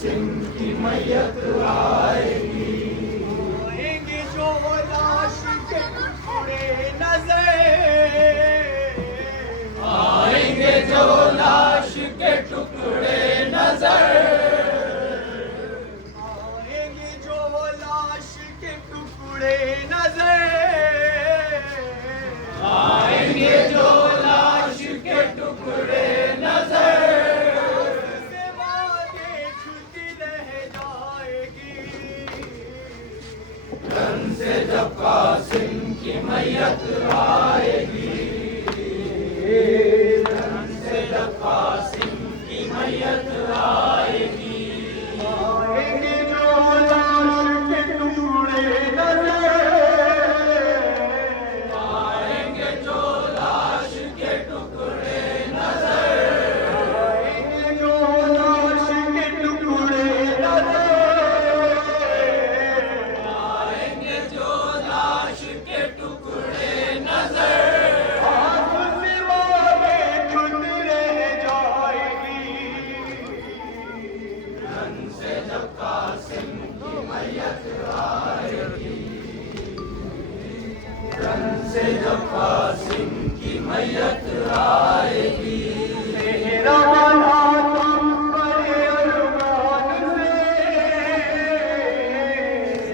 कासिम की मैयत आएगी। आएंगे जो लाश के टुकड़े नजर, आएंगे जो लाश के टुकड़े नजर, आएंगे जो लाश के टुकड़े नजर, आएंगे जो लाश के टुकड़े नजर, से बातें छूती रह जाएगी। तन से जब कासिम की मैयत आएगी, तन से जब कासिम की मैयत आएगी। आएंगे जो लाश के टुकड़े नजर, आएंगे जो लाश के टुकड़े नजर, आएंगे जो लाश के टुकड़े नजर, आएंगे जो लाश के टुकड़े नजर, आंख से बातें छूट रह जाएगी। तन से जब कासिम की मैयत आएगी, तन से जब कासिम की मैयत आएगी। मेरा वाला तुम बड़े अरमान से,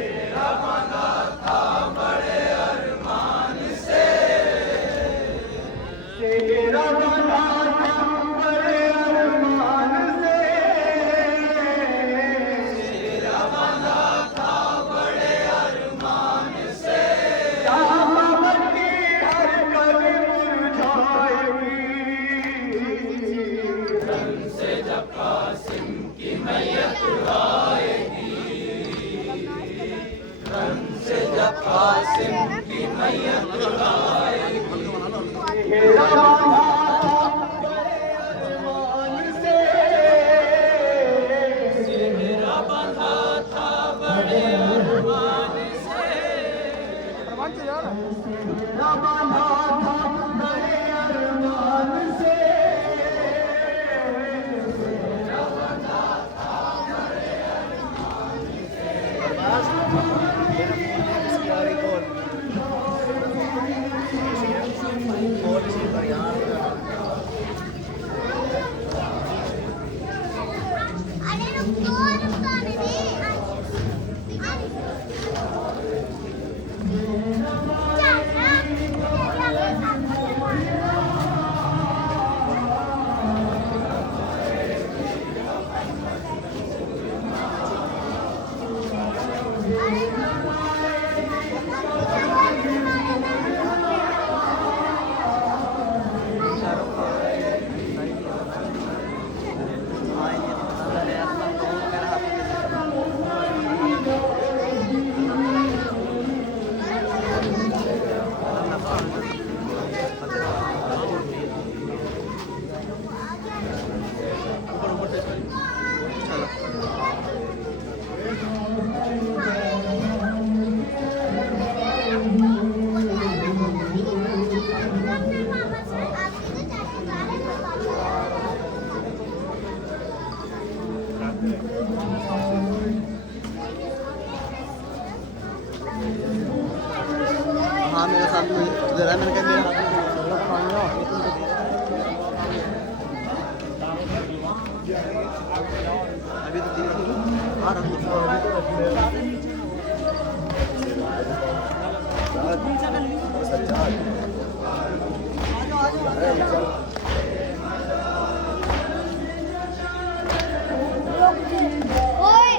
मेरा बंधा था बड़े अरमान से, तेरा वाला तुम बड़े अरमान से, मेरा बंधा था बड़े अरमान से। दामन की हर कल मुरझाएगी। तन से जब कासिम की मैयत आएगी, तन से जब कासिम की मैयत आएगी। मेरा वाला तुम बड़े अरमान से, मेरा बंधा था बड़े अरमान से, मेरा वाला तुम बड़े अरमान से, अरे रुको हाँ मेरे सामने इधर है, मैंने कहा मेरे हाथ में थोड़ा पाऊंगा। अभी तो तीन आ रहा ओए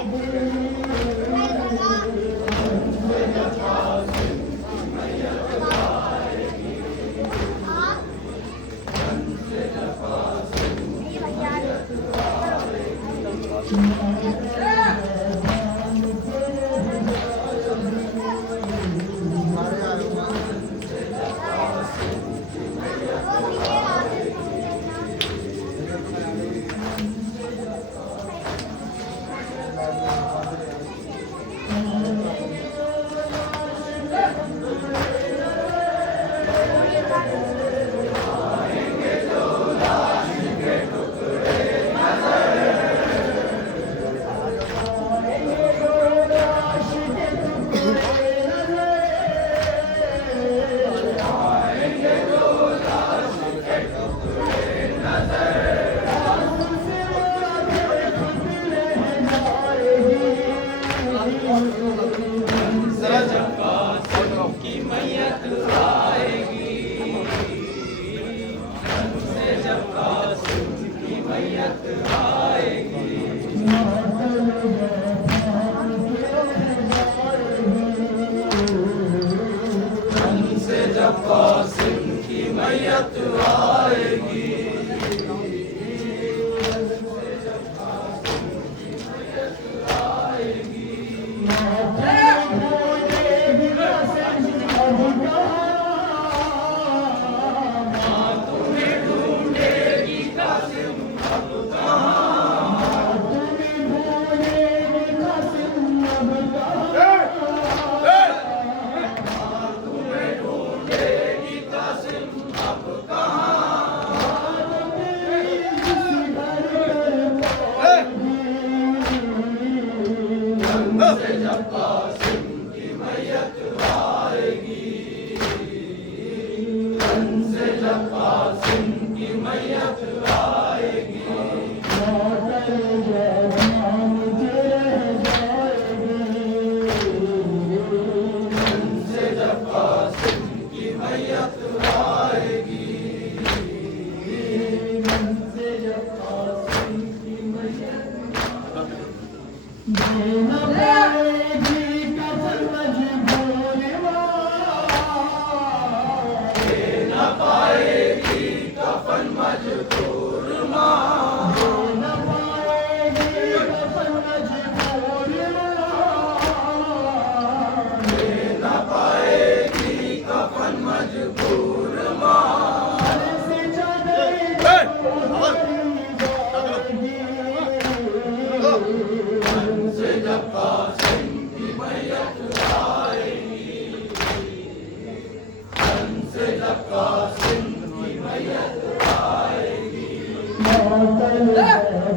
मातल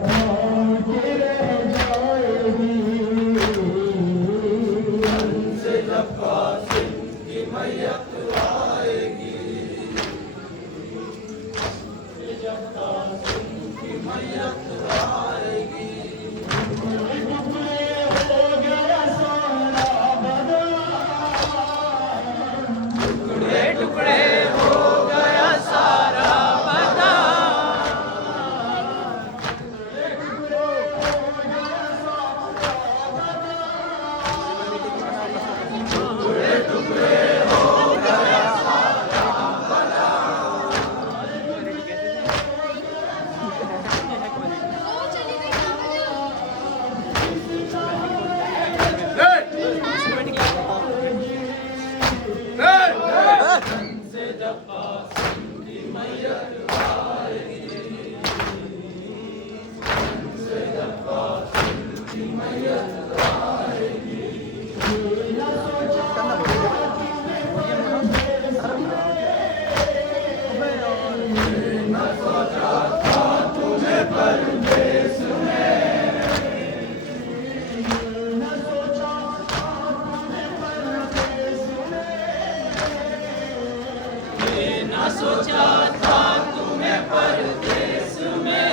थाम के रह जाएगी। से जब कासिम की मैयत आएगी, जब कासिम की मैयत आएगी, टुकड़े हो गया सारा बदन, टुकड़े टुकड़े हो गया सारा बदन, टुकड़े टुकड़े हो गया सारा से जब कासिम की मैयत आएगी, से जब कासिम की मैयत आएगी, न सोचा था तुम्हें परदेस में, न सोचा था तुम्हें परदेस में, न सोचा था तुम्हें परदेस में,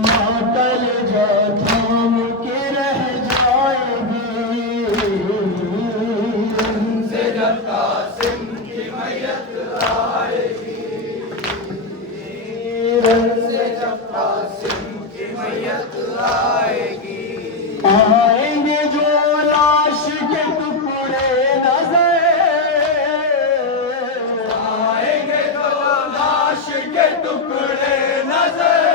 मातल जो थाम के रह जाएगी, से जब कासिम की मैयत आएगी, से जब कासिम की मैयत आएगी, आएंगे जो लाश के टुकड़े नजर, आएंगे तो लाश के टुकड़े नजर,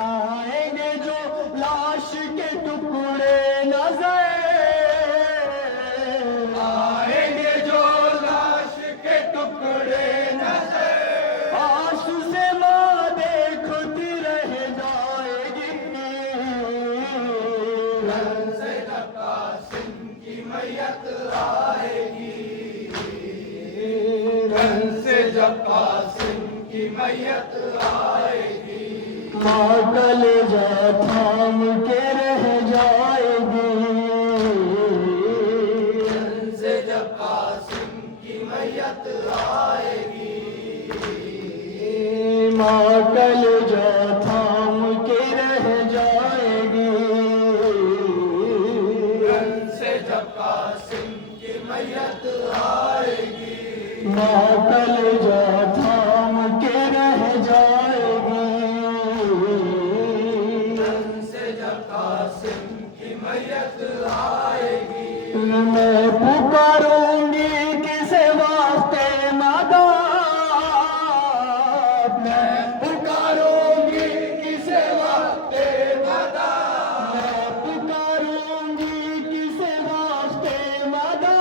आएंगे जो लाश के टुकड़े नजर, आएंगे जो लाश के टुकड़े नजर, आंसू से माँ देखती रह जाएगी, से जब कासिम की मैयत आएगी, से जब कासिम की मैयत आएगी, मातल जो थाम के रह जाएगी, से जब कासिम की मैयत आएगी, मातल जो थाम के रह जाएगी, से जब कासिम की मैयत आएगी, माँ कलेजा थाम के रह जाएगी। से जब कासिम की मैयत आएगी, मैं पुकारूंगी किसे वास्ते मादा, मैं पुकारूंगी किसे वास्ते मादा, मैं पुकारूंगी किसे वास्ते मादा,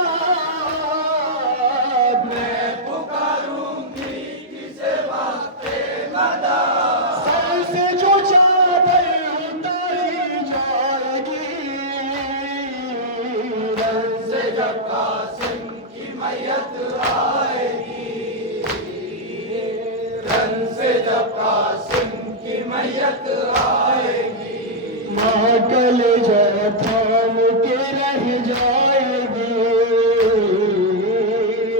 मैं पुकारूंगी किसे वास्ते मदा। सर से जो चादर उतारी जाएगी। से जब कासिम की मैयत आएगी, रन से जब कासिम की मैयत आएगी, माँ कलेजा थाम के रह जाएगी।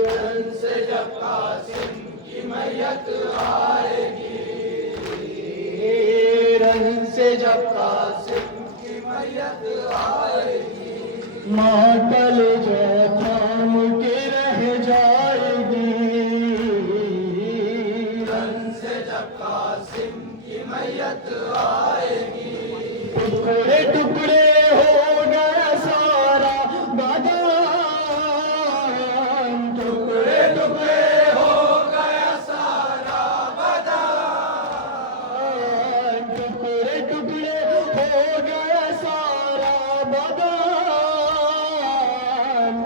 रन से जब कासिम की मैयत आएगी, रन से जब कासिम की मैयत आएगी, माँ कलेजा थाम के रह जाएगी। रन से जब कासिम की मैयत आएगी, टुकड़े टुकड़े हो गया सारा बादाम, टुकड़े टुकड़े हो गया सारा बादाम, टुकड़े टुकड़े हो गया सारा बादाम,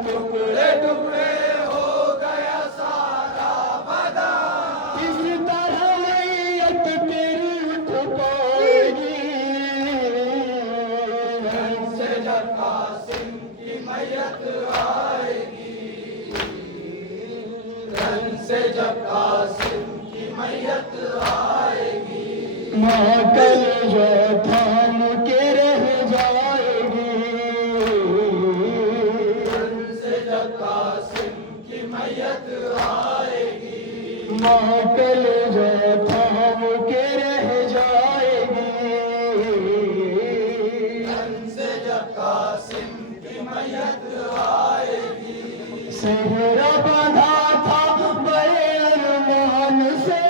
टुकड़े टुकड़े हो गया सारा बादाम। इस तरह मैयत तेरी उठ पाएगी। से जब कासिम की मैयत आएगी, रन से जब कासिम की मैयत आएगी, माँ कलेजा थाम के रह जाएगी। रन से जब कासिम की मैयत आएगी, माँ कलेजा थाम के रह जाएगी। रन से जब कासिम की मैयत आएगी, सेहरा बंधा था बड़े अरमान से,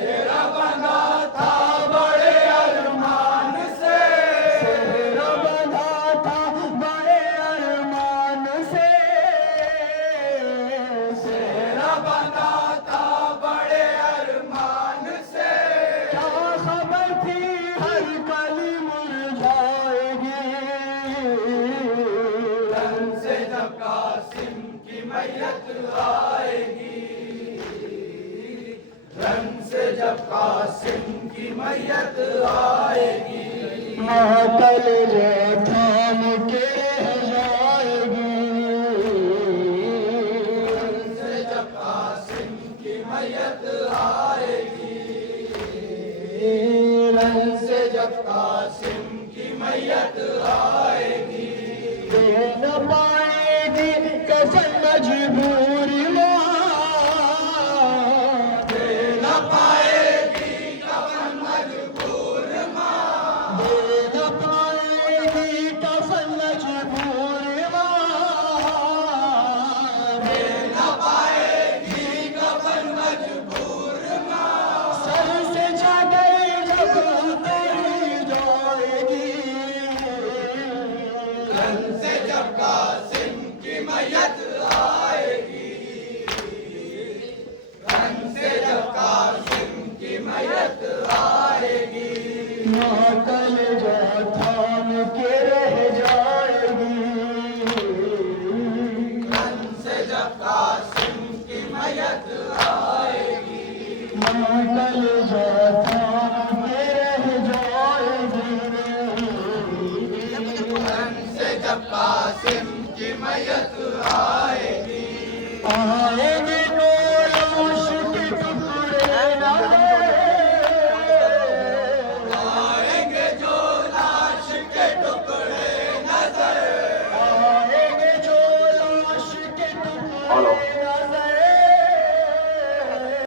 तेरा बंधा था बड़े अरमान से, सेहरा बंधा था बड़े अरमान से, तेरा बंधा था बड़े अरमान से। क्या खबर थी हर कली मुरझाएगी। रन से जब कासिम की मैयत आएगी, रन से जब कासिम की मैयत आएगी, माँ कलेजा थाम के रह जाएगी। रन से जब कासिम की मैयत आएगी, रन से जब कासिम की मैयत आएगी, दे न पाएगी कफन मजबूरी माँ, दे न पाएगी कफन मजबूर माँ, दे न पाएगी कफन मजबूरी माँ, दे न पाएगी कफन मजबूर माँ। सर से चादर जब उतारी जाएगी। रन से जब कासिम की मैयत आएगी, रन से जब कासिम की मैयत आएगी, माँ कलेजा थाम के रह जाएगी। रन से जब कासिम की मैयत आएगी, माँ कलेजा थाम के रह जाएगी। रन से जब कासिम की मैयत आएगी, आएगी